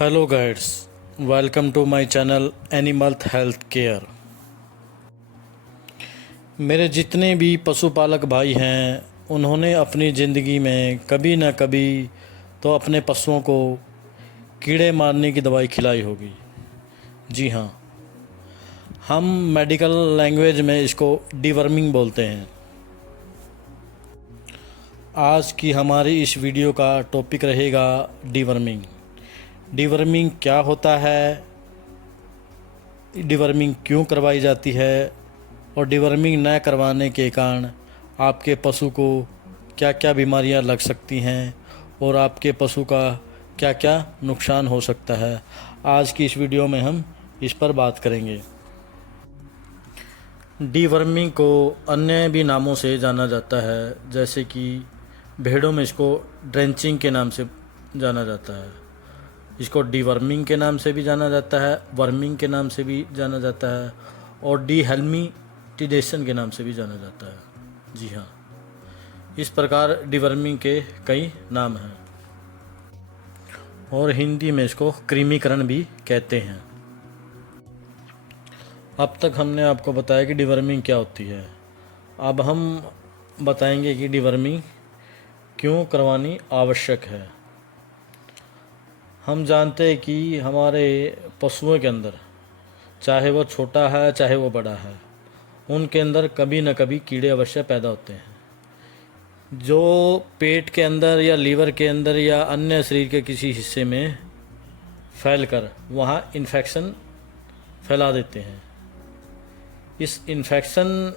Hello guides, welcome to my channel animal health care. मेरे जितने भी पशुपालक भाई हैं उन्होंने अपनी ज़िंदगी में कभी ना कभी तो अपने पशुओं को कीड़े मारने की दवाई खिलाई होगी। जी हाँ, हम मेडिकल लैंग्वेज में इसको डिवर्मिंग बोलते हैं। आज की हमारी इस वीडियो का टॉपिक रहेगा डिवर्मिंग। डिवर्मिंग क्या होता है, डिवर्मिंग क्यों करवाई जाती है और डिवर्मिंग न करवाने के कारण आपके पशु को क्या क्या बीमारियां लग सकती हैं और आपके पशु का क्या क्या नुकसान हो सकता है। आज की इस वीडियो में हम इस पर बात करेंगे। डिवर्मिंग को अन्य भी नामों से जाना जाता है, जैसे कि भेड़ों में इसको ड्रेंचिंग के नाम से जाना जाता है, इसको डिवर्मिंग के नाम से भी जाना जाता है, वर्मिंग के नाम से भी जाना जाता है और डिहेल्मिटिडेशन के नाम से भी जाना जाता है। जी हाँ, इस प्रकार डिवर्मिंग के कई नाम हैं और हिंदी में इसको कृमिकरण भी कहते हैं। अब तक हमने आपको बताया कि डिवर्मिंग क्या होती है। अब हम बताएंगे कि डिवर्मिंग क्यों करवानी आवश्यक है। हम जानते हैं कि हमारे पशुओं के अंदर, चाहे वो छोटा है चाहे वो बड़ा है, उनके अंदर कभी न कभी कीड़े अवश्य पैदा होते हैं, जो पेट के अंदर या लीवर के अंदर या अन्य शरीर के किसी हिस्से में फैलकर वहाँ इन्फेक्शन फैला देते हैं। इस इन्फेक्शन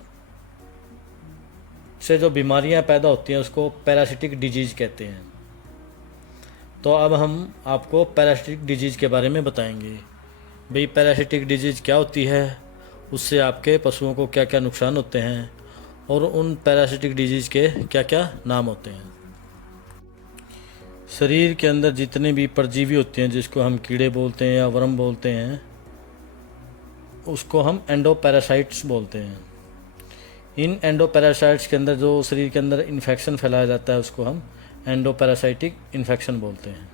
से जो बीमारियाँ पैदा होती हैं उसको पैरासिटिक डिजीज़ कहते हैं। तो अब हम आपको पैरासिटिक डिजीज़ के बारे में बताएंगे। भाई, पैरासिटिक डिजीज़ क्या होती है, उससे आपके पशुओं को क्या क्या नुकसान होते हैं और उन पैरासिटिक डिजीज़ के क्या क्या नाम होते हैं। शरीर के अंदर जितने भी परजीवी होते हैं, जिसको हम कीड़े बोलते हैं या वर्म बोलते हैं, उसको हम एंडोपैरासाइट्स बोलते हैं। इन एंडोपैरासाइट्स के अंदर जो शरीर के अंदर इन्फेक्शन फैलाया जाता है उसको हम एंडोपैरासाइटिक इन्फेक्शन बोलते हैं।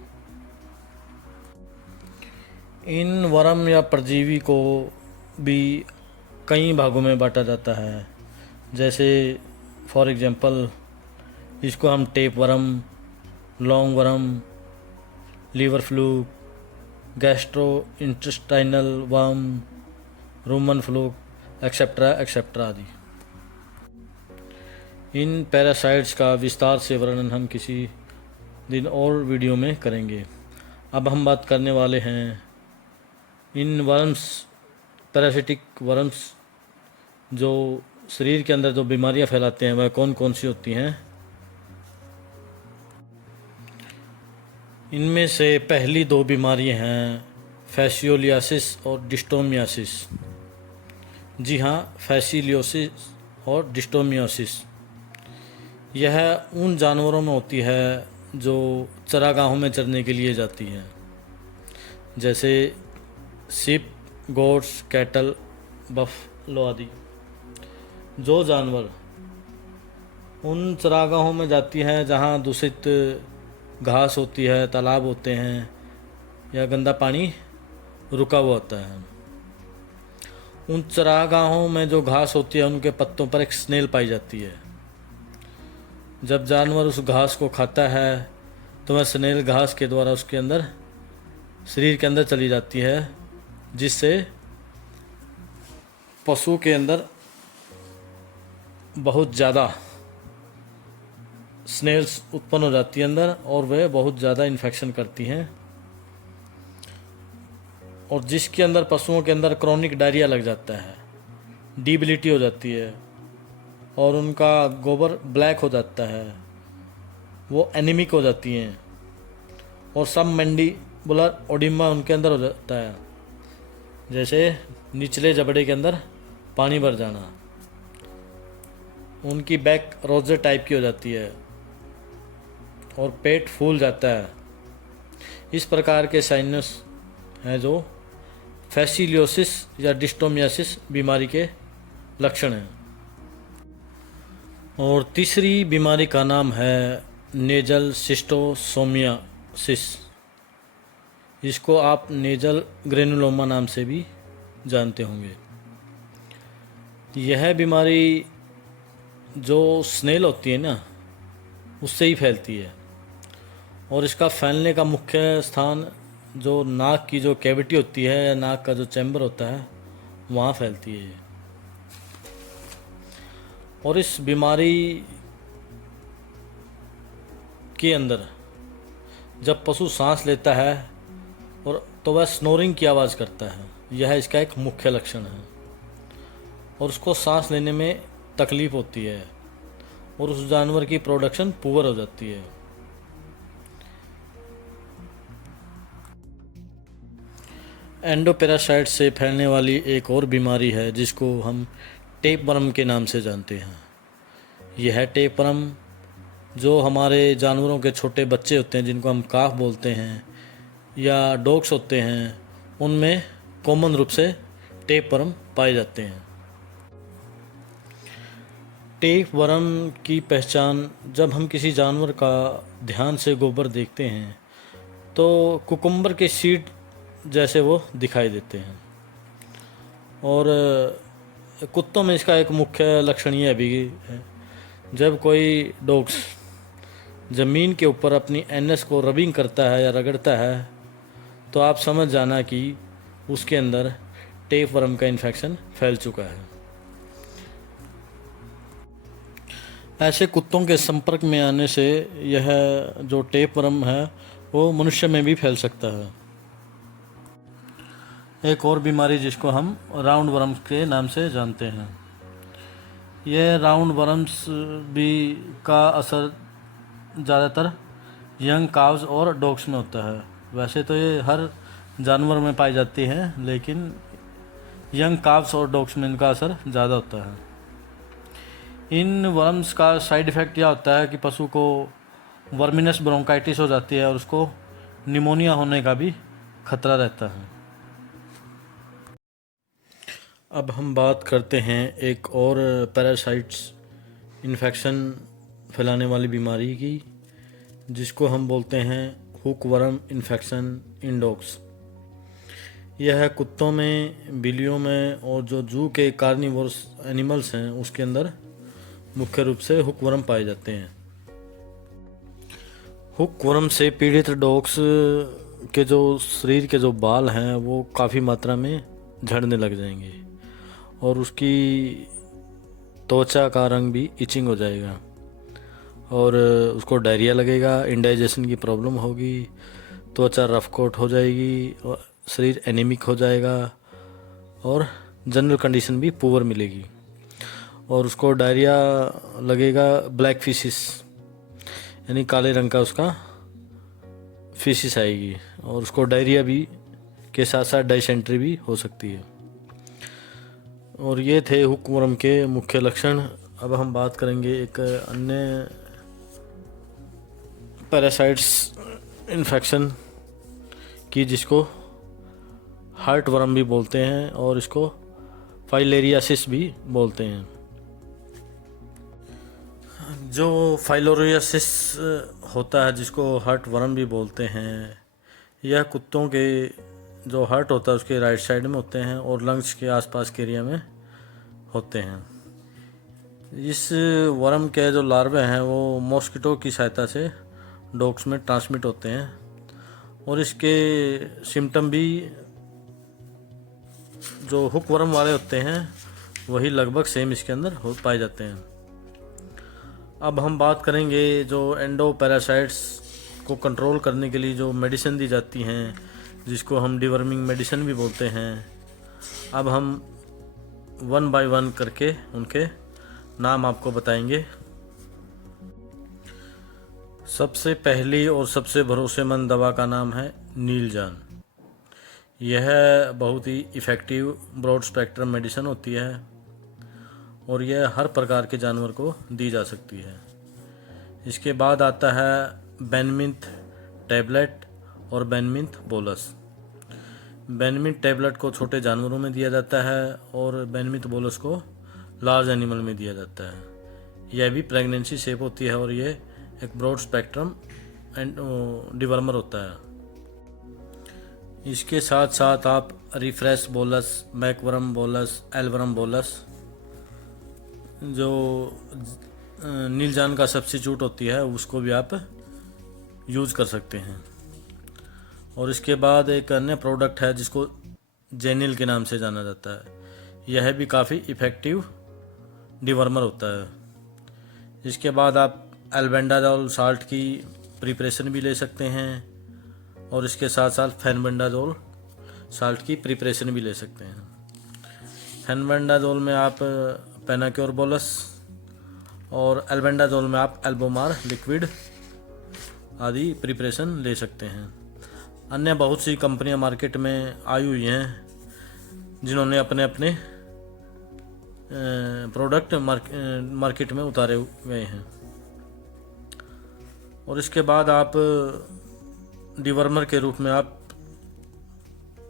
इन वर्म या परजीवी को भी कई भागों में बांटा जाता है, जैसे फॉर एग्जांपल इसको हम tapeworm, long worm, liver fluke, gastrointestinal worm, rumen fluke etcetera etcetera आदि। इन पैरासाइट्स का विस्तार से वर्णन हम किसी दिन और वीडियो में करेंगे। अब हम बात करने वाले हैं इन वर्म्स, पैरासिटिक वर्म्स जो शरीर के अंदर जो बीमारियां फैलाते हैं वह कौन कौन सी होती हैं। इनमें से पहली दो बीमारियां हैं फैसियोलियासिस और डिस्टोमियासिस। जी हाँ, फैसिलियोसिस और डिस्टोमियोसिस यह उन जानवरों में होती है जो चरागाहों में चरने के लिए जाती हैं, जैसे शिप, गोट्स, कैटल, बफलो आदि। जो जानवर उन चरागाहों में जाती हैं जहाँ दूषित घास होती है, तालाब होते हैं या गंदा पानी रुका हुआ होता है, उन चरागाहों में जो घास होती है उनके पत्तों पर एक स्नेल पाई जाती है। जब जानवर उस घास को खाता है तो वह स्नेल घास के द्वारा उसके अंदर, शरीर के अंदर चली जाती है, जिससे पशु के अंदर बहुत ज़्यादा स्नेल्स उत्पन्न हो जाती है अंदर और वह बहुत ज़्यादा इन्फेक्शन करती हैं, और जिसके अंदर पशुओं के अंदर क्रॉनिक डायरिया लग जाता है, डिबिलिटी हो जाती है और उनका गोबर ब्लैक हो जाता है, वो एनीमिक हो जाती हैं और सब मैंडिबुलर ओडिमा उनके अंदर हो जाता है, जैसे निचले जबड़े के अंदर पानी भर जाना, उनकी बैक रोजर टाइप की हो जाती है और पेट फूल जाता है। इस प्रकार के साइनस हैं जो फैसिलियोसिस या डिस्टोमियासिस बीमारी के लक्षण हैं। और तीसरी बीमारी का नाम है नेजल सिस्टोसोमियासिस। इसको आप नेजल ग्रेनुलोमा नाम से भी जानते होंगे। यह बीमारी जो स्नेल होती है ना, उससे ही फैलती है, और इसका फैलने का मुख्य स्थान जो नाक की जो कैविटी होती है या नाक का जो चैम्बर होता है, वहाँ फैलती है ये। और इस बीमारी के अंदर जब पशु सांस लेता है और तो वह स्नोरिंग की आवाज़ करता है, यह इसका एक मुख्य लक्षण है। और उसको सांस लेने में तकलीफ़ होती है और उस जानवर की प्रोडक्शन पुअर हो जाती है। एंडोपेरासाइट से फैलने वाली एक और बीमारी है जिसको हम टेपवर्म के नाम से जानते हैं। यह टेपवर्म जो हमारे जानवरों के छोटे बच्चे होते हैं, जिनको हम काफ बोलते हैं, या डॉग्स होते हैं, उनमें कॉमन रूप से टेपवर्म पाए जाते हैं। टेपवर्म की पहचान जब हम किसी जानवर का ध्यान से गोबर देखते हैं तो कुकुम्बर के सीड जैसे वो दिखाई देते हैं। और कुत्तों में इसका एक मुख्य लक्षण यह भी है, जब कोई डॉग्स ज़मीन के ऊपर अपनी एनएस को रबिंग करता है या रगड़ता है, तो आप समझ जाना कि उसके अंदर टेपवर्म का इन्फेक्शन फैल चुका है। ऐसे कुत्तों के संपर्क में आने से यह जो टेपवर्म है वो मनुष्य में भी फैल सकता है। एक और बीमारी जिसको हम राउंड वर्म्स के नाम से जानते हैं, यह राउंड वर्म्स भी का असर ज़्यादातर यंग काव्स और डॉग्स में होता है। वैसे तो ये हर जानवर में पाई जाती है, लेकिन यंग काव्स और डॉग्स में इनका असर ज़्यादा होता है। इन वर्म्स का साइड इफ़ेक्ट यह होता है कि पशु को वर्मिनस ब्रोंकाइटिस हो जाती है और उसको निमोनिया होने का भी खतरा रहता है। अब हम बात करते हैं एक और पैरासाइट्स इन्फेक्शन फैलाने वाली बीमारी की, जिसको हम बोलते हैं हुकवर्म इन्फेक्शन इन डॉग्स। यह कुत्तों में, बिल्लियों में और जो जू के कार्निवोरस एनिमल्स हैं उसके अंदर मुख्य रूप से हुकवर्म पाए जाते हैं। हुकवर्म से पीड़ित डॉग्स के जो शरीर के जो बाल हैं वो काफ़ी मात्रा में झड़ने लग जाएंगे और उसकी त्वचा का रंग भी इचिंग हो जाएगा और उसको डायरिया लगेगा, इंडाइजेशन की प्रॉब्लम होगी, त्वचा रफ कोट हो जाएगी और शरीर एनीमिक हो जाएगा और जनरल कंडीशन भी पुअर मिलेगी। और उसको डायरिया लगेगा, ब्लैक फिशिस यानी काले रंग का उसका फिशिस आएगी और उसको डायरिया भी के साथ साथ डाइसेंट्री भी हो सकती है। और ये थे हुकवर्म के मुख्य लक्षण। अब हम बात करेंगे एक अन्य पैरासाइट्स इन्फेक्शन की जिसको हार्ट वर्म भी बोलते हैं और इसको फाइलेरियासिस भी बोलते हैं। जो फाइलेरियासिस होता है, जिसको हार्ट वर्म भी बोलते हैं, यह कुत्तों के जो हार्ट होता है उसके राइट साइड में होते हैं और लंग्स के आसपास के एरिया में होते हैं। इस वर्म के जो लार्वे हैं वो मॉस्किटो की सहायता से डॉग्स में ट्रांसमिट होते हैं और इसके सिम्टम भी जो हुक वर्म वाले होते हैं वही लगभग सेम इसके अंदर हो पाए जाते हैं। अब हम बात करेंगे जो एंडो पैरासाइट्स को कंट्रोल करने के लिए जो मेडिसिन दी जाती हैं, जिसको हम डिवर्मिंग मेडिसिन भी बोलते हैं। अब हम वन बाय वन करके उनके नाम आपको बताएंगे। सबसे पहली और सबसे भरोसेमंद दवा का नाम है नीलजान। यह बहुत ही इफ़ेक्टिव ब्रॉड स्पेक्ट्रम मेडिसिन होती है और यह हर प्रकार के जानवर को दी जा सकती है। इसके बाद आता है बेनमिंथ टैबलेट और बेनमिंथ बोलस। बेनमिंथ टैबलेट को छोटे जानवरों में दिया जाता है और बेनमिंथ बोलस को लार्ज एनिमल में दिया जाता है। यह भी प्रेगनेंसी सेफ होती है और यह एक ब्रॉड स्पेक्ट्रम एंड डिवर्मर होता है। इसके साथ साथ आप रिफ्रेश बोलस, मैकवर्म बोलस, एलवर्म बोलस, जो नीलजान का सब्स्टिट्यूट होती है, उसको भी आप यूज़ कर सकते हैं। और इसके बाद एक अन्य प्रोडक्ट है जिसको जेनिल के नाम से जाना जाता है। यह भी काफ़ी इफ़ेक्टिव डिवर्मर होता है। इसके बाद आप एल्बेंडाजोल साल्ट की प्रिपरेशन भी ले सकते हैं और इसके साथ साथ फेनबेंडाजोल साल्ट की प्रिपरेशन भी ले सकते हैं। फेनबेंडाजोल में आप पेनाक्योर बोलस और एल्बेंडाजोल में आप एल्बोमार लिक्विड आदि प्रिपरेशन ले सकते हैं। अन्य बहुत सी कंपनियां मार्केट में आई हुई हैं जिन्होंने अपने अपने प्रोडक्ट मार्केट में उतारे हुए हैं। और इसके बाद आप डिवर्मर के रूप में आप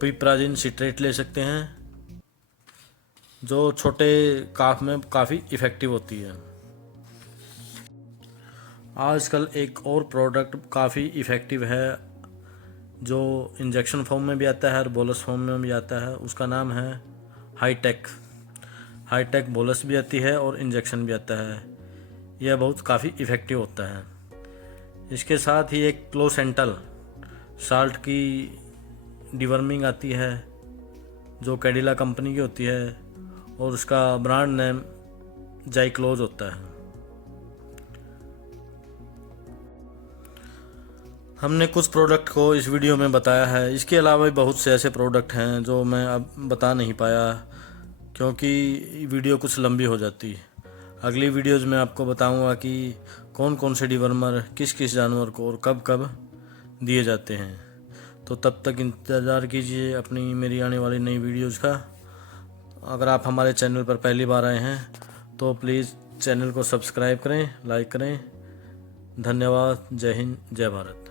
पिपराजिन सिट्रेट ले सकते हैं, जो छोटे काफ में काफ़ी इफ़ेक्टिव होती है। आजकल एक और प्रोडक्ट काफ़ी इफ़ेक्टिव है जो इंजेक्शन फॉर्म में भी आता है और बोलस फॉर्म में भी आता है। उसका नाम है हाईटेक बोलस भी आती है और इंजेक्शन भी आता है। यह बहुत काफ़ी इफ़ेक्टिव होता है। इसके साथ ही एक क्लोसेंटल साल्ट की डिवर्मिंग आती है जो कैडिला कंपनी की होती है और उसका ब्रांड नेम जाइक्लोज होता है। हमने कुछ प्रोडक्ट को इस वीडियो में बताया है। इसके अलावा भी बहुत से ऐसे प्रोडक्ट हैं जो मैं अब बता नहीं पाया क्योंकि वीडियो कुछ लंबी हो जाती। अगली वीडियोज़ में आपको बताऊंगा कि कौन कौन से डिवर्मर किस किस जानवर को और कब कब दिए जाते हैं। तो तब तक इंतज़ार कीजिए अपनी मेरी आने वाली नई वीडियोज़ का। अगर आप हमारे चैनल पर पहली बार आए हैं तो प्लीज़ चैनल को सब्सक्राइब करें, लाइक करें। धन्यवाद। जय हिंद, जय भारत।